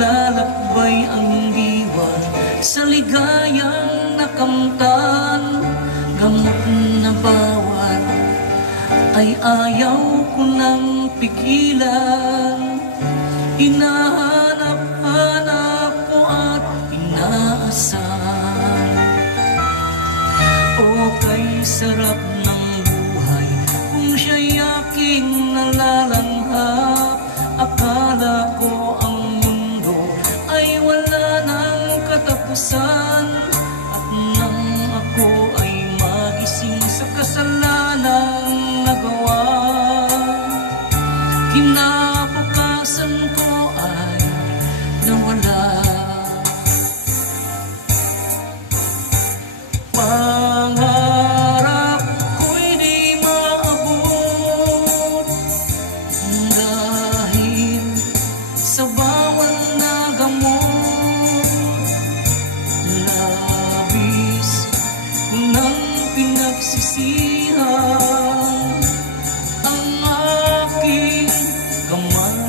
naglalakbay ang diwa sa ligayang nakamtan. Gamot na bawat ay ayaw ko nang pigilan. Hinahanap-hanap ko at inaasahan. O kay sarap ng buhay kung siya'y aking nalalanghap. Akala ko ang mundo ay wala ng katapusan. At nang ako ay magising sa kasalanang nagawa, kinabukasan ko ay nawala. Pangarap ko'y di maabot dahil sa bawal na gamot. Labis ko nang pinagsisihan ang aking kamalian.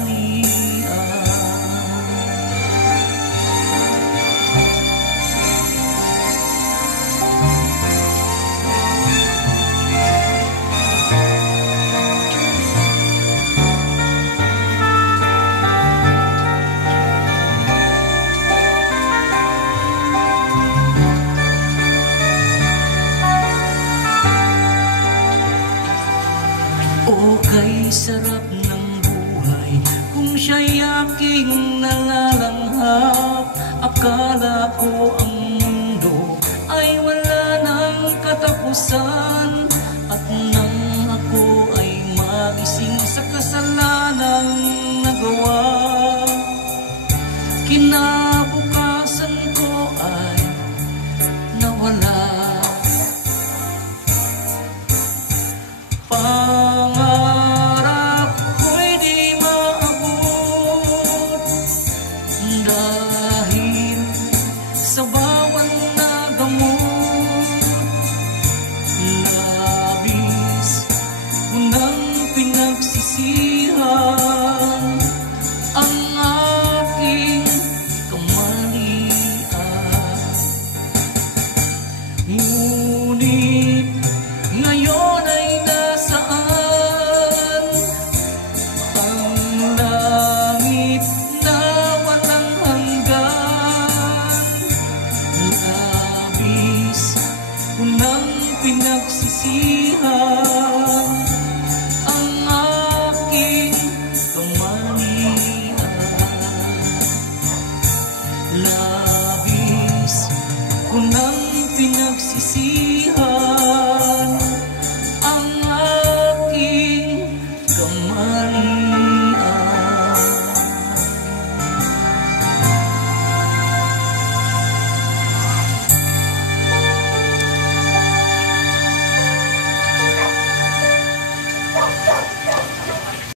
O kay sarap ng buhay kung siya'y aking nalalanghap. Akala ko ang mundo ay wala ng katapusan. At nang ako ay magising sa kasalanang nagawa, kinabukasan ko ay nawala. Pangarap ko'y di maabot dahil sa bawal na gamot. Labis ko nang pinagsisihan ang aking kamalian. Ngunit ngayon ay nasaan ang langit na walang hanggan? Labis ko nang pinagsisihan ang aking kamalian. Labis ko nang pinagsisihan